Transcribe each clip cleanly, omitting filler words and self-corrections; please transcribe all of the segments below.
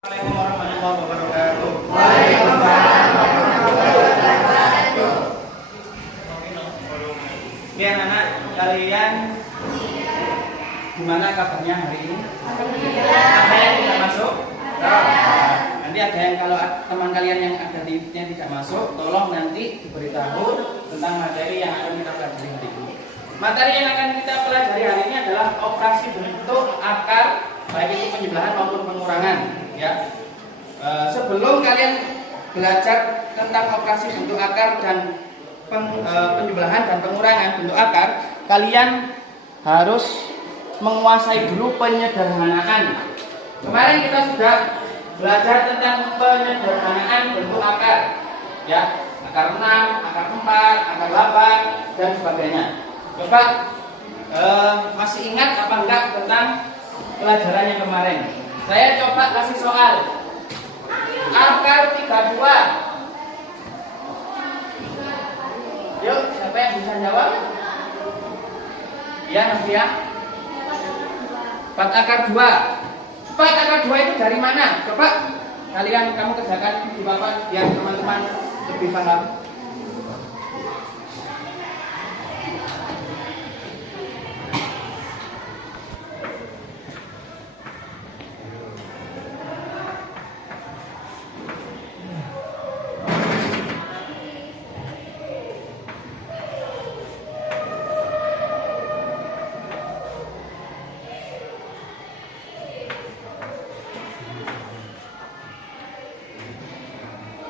Assalamualaikum warahmatullahi wabarakatuh. Waalaikumsalam warahmatullahi wabarakatuh. Oke anak-anak, kalian gimana kabarnya hari ini? Ada yang tidak masuk? Nanti ada yang kalau teman kalian yang ada di yang tidak masuk, tolong nanti diberitahu tentang materi yang akan kita pelajari hari ini. Materi yang akan kita pelajari hari ini adalah operasi bentuk akar, baik itu penjumlahan maupun pengurangan. Ya, sebelum kalian belajar tentang operasi bentuk akar dan penjumlahan dan pengurangan bentuk akar, kalian harus menguasai dulu penyederhanaan. Kemarin kita sudah belajar tentang penyederhanaan bentuk akar, ya, akar 6, akar 4, akar 8 dan sebagainya. Coba masih ingat apa enggak tentang pelajaran yang kemarin? Saya coba kasih soal. Akar 32. Yuk, siapa yang bisa jawab? Ya, Nafia. 4 akar 2. 4 akar 2 itu dari mana? Coba kamu kerjakan di papan biar teman-teman lebih paham.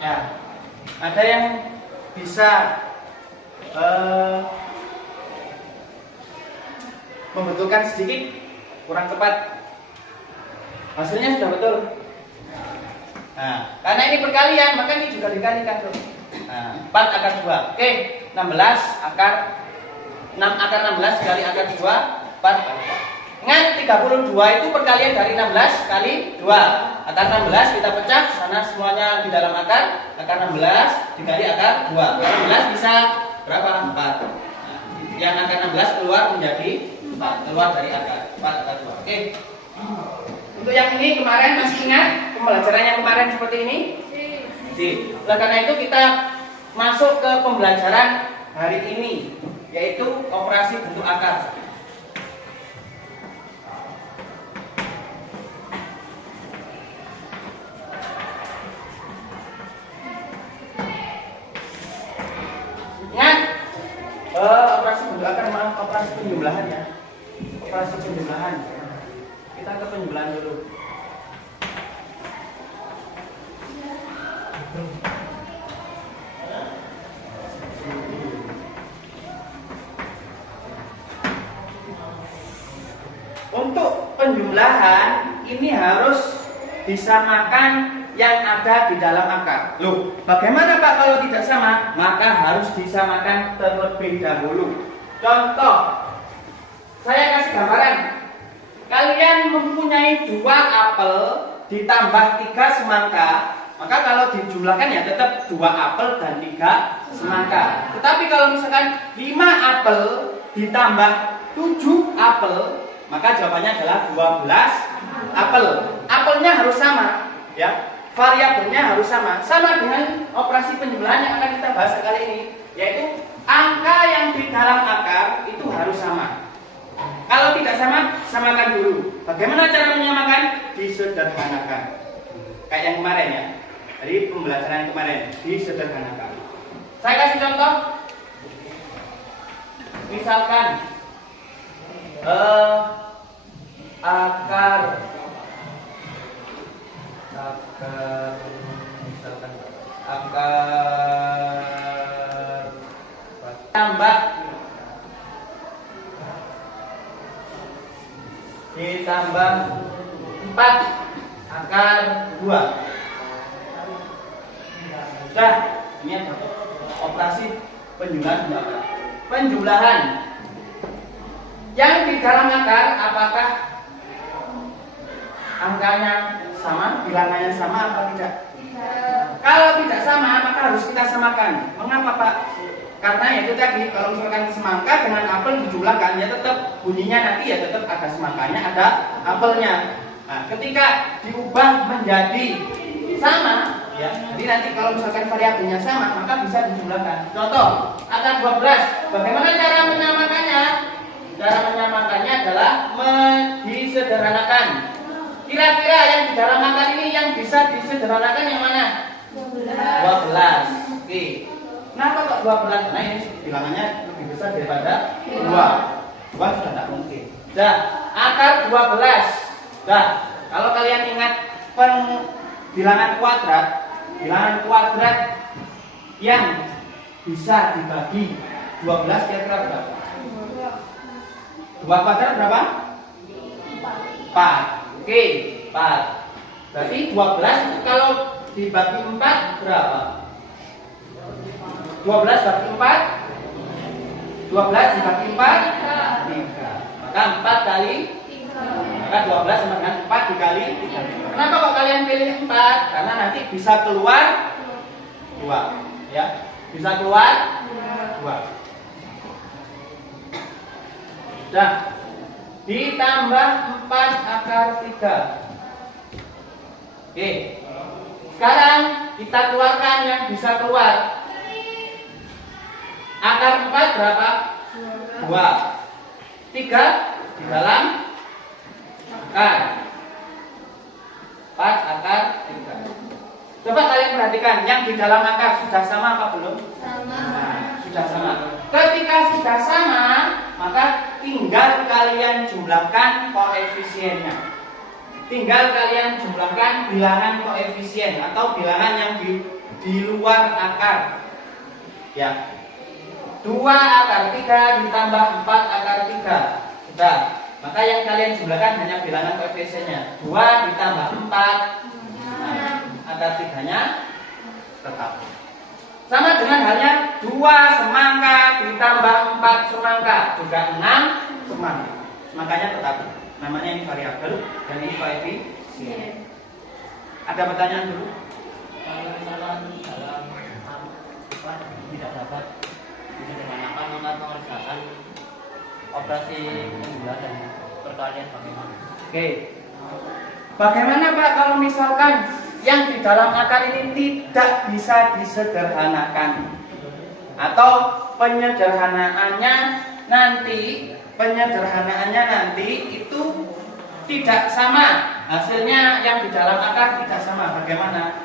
Ya, ada yang bisa membetulkan sedikit, kurang tepat. Hasilnya sudah betul. Nah, karena ini perkalian, maka ini juga dikalikan tuh. Nah, 4 akar 2. Oke, 16 akar 6 akar 16 kali akar 2, 4 akar 2. Ingat 32 itu perkalian dari 16 kali 2. Akar 16 kita pecah, sana semuanya di dalam akar 16 dikali akar 2. 16 bisa berapa? 4. Nah, yang akar 16 keluar menjadi 4, keluar dari akar 4 akar 2. Oke. Untuk yang ini kemarin masih ingat pembelajaran yang kemarin seperti ini? Si. Oleh karena itu kita masuk ke pembelajaran hari ini, yaitu operasi bentuk akar. Operasi bentuk akar, maaf, operasi penjumlahan ya. Operasi penjumlahan. Kita ke penjumlahan dulu. Untuk penjumlahan ini harus disamakan yang ada di dalam akar. Loh, bagaimana Pak kalau tidak sama? Maka harus disamakan terlebih dahulu. Contoh, saya kasih gambaran. Kalian mempunyai 2 apel ditambah 3 semangka, maka kalau dijumlahkan ya tetap 2 apel dan 3 semangka. Tetapi kalau misalkan 5 apel ditambah 7 apel, maka jawabannya adalah 12 apel. Apelnya harus sama, ya. Variabelnya harus sama dengan operasi penjumlahan yang akan kita bahas kali ini, yaitu angka yang di dalam akar itu harus sama. Kalau tidak sama, samakan dulu. Bagaimana cara menyamakan? Disederhanakan. Kayak yang kemarin ya, dari pembelajaran yang kemarin, disederhanakan. Saya kasih contoh. Misalkan misalkan akar tambah ditambah 4 akar 2. Sudah, ini ada operasi penjumlahan. Penjumlahan yang di dalam akar, apakah angkanya sama, bilangannya sama apa tidak? Kalau tidak sama, maka harus kita samakan. Mengapa Pak? Karena itu tadi, kalau misalkan semangka dengan apel dijumlahkan, ya tetap bunyinya nanti ya tetap ada semangkanya, ada apelnya. Nah, ketika diubah menjadi sama, ya. Jadi nanti kalau misalkan variabelnya sama, maka bisa dijumlahkan. Contoh, akar 12. Bagaimana cara menyamakannya? Cara menyamakannya adalah disederhanakan. Kira-kira yang di dalam akar ini yang bisa disederhanakan yang mana? 12. Oke. Kenapa kok 12? Nah, ini bilangannya lebih besar daripada 2. 2 sudah tak mungkin. Nah, akar 12. Nah, kalau kalian ingat bilangan kuadrat yang bisa dibagi 12 kira-kira berapa? 2 kuadrat berapa? 4. Oke, 4. Berarti 12 kalau dibagi 4 berapa? 12 bagi 4 12 dibagi 4 3. Maka 4 kali 3. Maka 12 sama dengan 4 dikali 3. Kenapa kok kalian pilih 4? Karena nanti bisa keluar 2, ya. Bisa keluar 2. Nah, ditambah 4 akar 3. Oke. Sekarang kita keluarkan yang bisa keluar. Akar 4 berapa? 2. 3 di dalam akar 4 akar 3. Coba kalian perhatikan, yang di dalam akar sudah sama apa belum? Sama. Nah, sudah sama. Ketika sudah sama, maka tinggal kalian jumlahkan koefisiennya. Tinggal kalian jumlahkan bilangan koefisien atau bilangan yang di luar akar. Ya. 2 akar 3 ditambah 4 akar 3. Sudah. Maka yang kalian jumlahkan hanya bilangan koefisiennya. 2 ditambah 4. Nah, akar 3-nya tetap. Sama dengan halnya 2 semangka ditambah 4 semangka. Juga 6 semangka. Semangkanya tetap. Namanya ini variabel dan ini koefisien. Ada pertanyaan dulu? Kalau misalkan dalam tidak dapat disederhanakan maka mengerjakan operasi penjumlahan dan perkalian bagaimana? Oke. Bagaimana Pak kalau misalkan yang di dalam akar ini tidak bisa disederhanakan? Atau penyederhanaannya nanti itu tidak sama, hasilnya yang di dalam akar tidak sama. Bagaimana?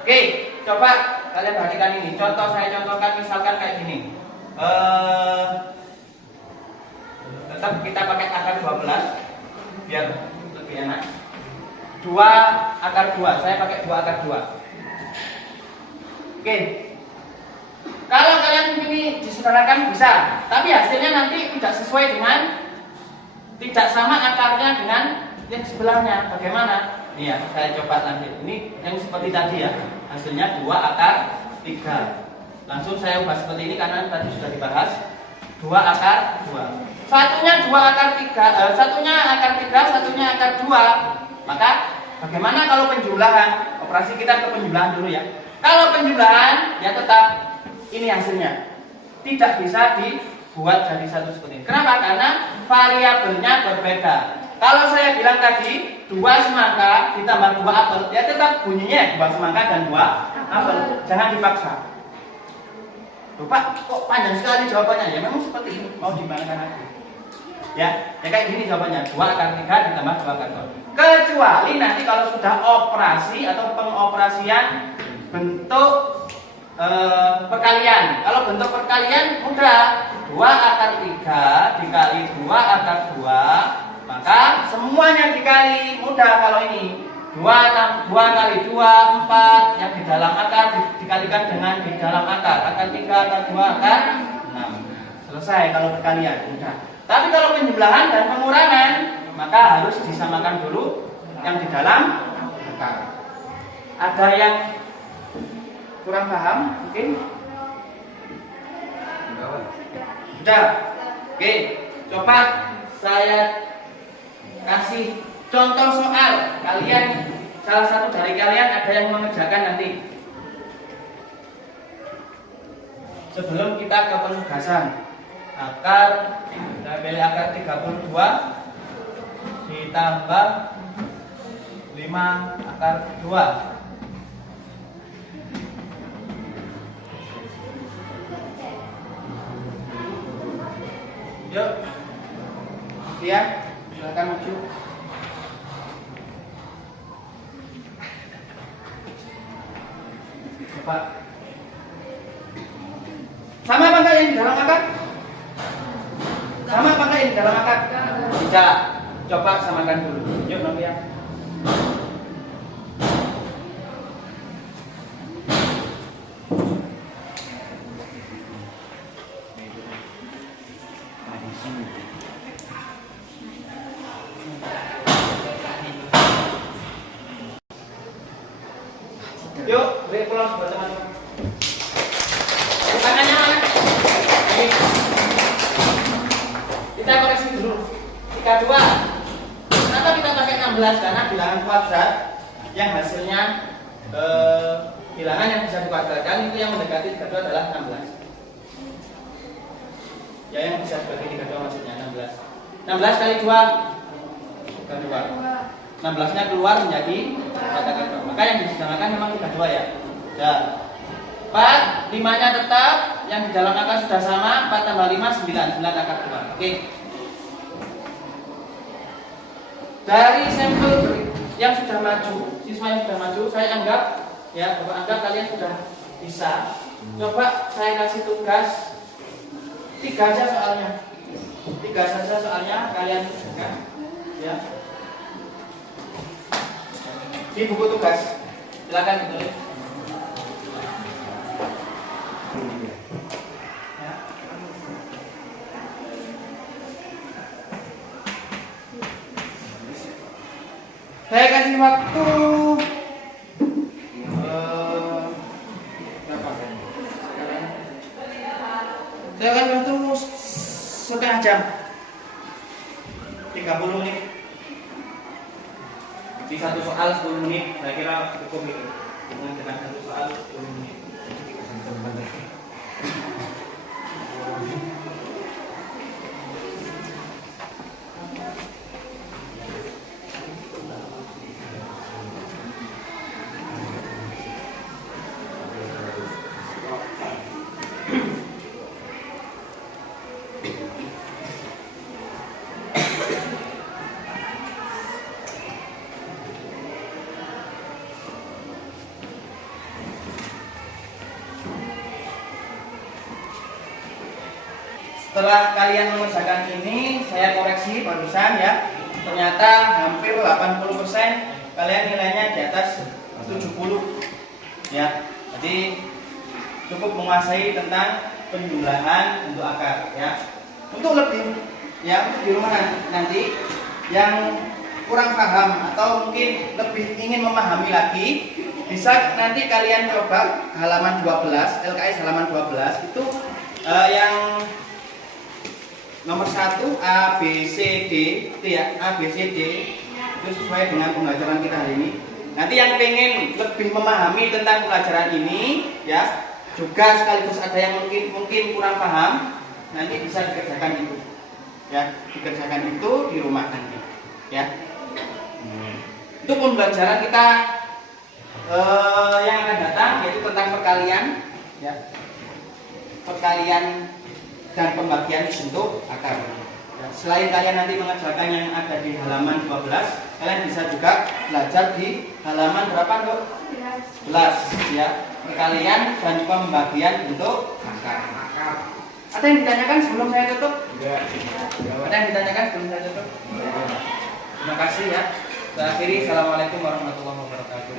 Oke, coba kalian perhatikan ini. Contoh saya contohkan misalkan kayak gini. Tetap kita pakai akar 12 biar lebih enak. 2 akar 2, saya pakai 2 akar 2. Oke. Kalau kalian ini disederhanakan bisa, tapi hasilnya nanti tidak sesuai dengan, tidak sama akarnya dengan yang sebelahnya. Bagaimana? Nih ya, saya coba nanti. Ini yang seperti tadi ya. Hasilnya 2 akar 3. Langsung saya ubah seperti ini karena tadi sudah dibahas. 2 akar 2. Satunya 2 akar 3, satunya akar 3, satunya akar 2. Maka bagaimana kalau penjumlahan? Operasi kita ke penjumlahan dulu ya. Kalau penjumlahan ya tetap ini hasilnya. Tidak bisa dibuat jadi satu seperti ini. Kenapa? Karena variabelnya berbeda. Kalau saya bilang tadi 2 semangka ditambah 2 apel, ya tetap bunyinya 2 semangka dan 2 apel. Jangan dipaksa. Loh, Pak, kok panjang sekali jawabannya? Ya memang seperti ini. Mau gimana lagi? Ya kayak gini jawabannya. 2 akar 3 ditambah 2 akar 2. Kecuali nanti kalau sudah operasi atau pengoperasian bentuk perkalian. Kalau bentuk perkalian mudah. 2 akar 3 dikali 2 akar 2, maka semuanya dikali. Mudah kalau ini. 2 kali 2 4 yang di dalam akar dikalikan dengan di dalam akar. Akar 3 akar 2 akar 6. Selesai kalau perkalian mudah. Tapi kalau penjumlahan dan pengurangan maka harus disamakan dulu yang di dalam akar. Ada yang kurang paham mungkin? Sudah. Oke, coba saya kasih contoh soal. Kalian, salah satu dari kalian ada yang mengerjakan nanti. Sebelum kita ke penugasan, kita pilih akar 32 ditambah 5 akar 2. Yuk, lihat, silakan maju. Coba. Sama apa enggak yang di dalam akar? Sama apa enggak yang di dalam akar? Tidak. Coba samakan dulu. Yuk, Novia. Yuk, beri pulang buat teman-teman. Tangannya mana? Ini. Kita koreksi dulu. 32. Kenapa kita pakai 16? Karena bilangan kuadrat yang hasilnya bilangan yang bisa dikuadratkan itu yang mendekati 32 adalah 16. Ya, yang bisa dibagi 32 maksudnya 16. 16 kali 2 bukan 2. 16-nya keluar menjadi 4 maka yang disamakan memang 32 ya. Ya. 4, 5-nya tetap, yang di dalam akar sudah sama, 4 tambah 5, 9, 9 akar 2. Oke. Dari sampel yang sudah maju, siswa yang sudah maju, saya anggap ya, Bapak anggap kalian sudah bisa. Coba saya kasih tugas 3 aja soalnya. 3 saja soalnya kalian kerjakan ya. Di buku tugas, silakan ditulis. Ya. Saya kasih waktu berapa? Saya kasih waktu setengah jam, 30 menit. Di satu soal 10 menit, saya kira cukup itu. Dengan satu soal 10 menit. Setelah kalian mengerjakan ini, saya koreksi barusan ya. Ternyata hampir 80% kalian nilainya di atas 70 ya. Jadi cukup menguasai tentang penjumlahan untuk akar ya. Untuk lebih ya, untuk di rumah nanti yang kurang paham atau mungkin lebih ingin memahami lagi, bisa nanti kalian coba halaman 12, LKS halaman 12 itu yang nomor 1 A, B, C, D itu ya, A, B, C, D itu sesuai dengan pembelajaran kita hari ini. Nanti yang pengen lebih memahami tentang pelajaran ini ya, juga sekaligus ada yang mungkin kurang paham, nanti bisa dikerjakan itu ya, dikerjakan itu di rumah nanti ya. Itu pembelajaran kita yang akan datang, yaitu tentang perkalian ya, perkalian dan pembagian bentuk akar. Selain kalian nanti mengerjakan yang ada di halaman 12, kalian bisa juga belajar di halaman berapa, Dok? 11 ya, perkalian dan pembagian bentuk akar. Ada yang ditanyakan sebelum saya tutup? Ada yang ditanyakan sebelum saya tutup? Terima kasih ya. Saya akhiri, assalamualaikum warahmatullahi wabarakatuh.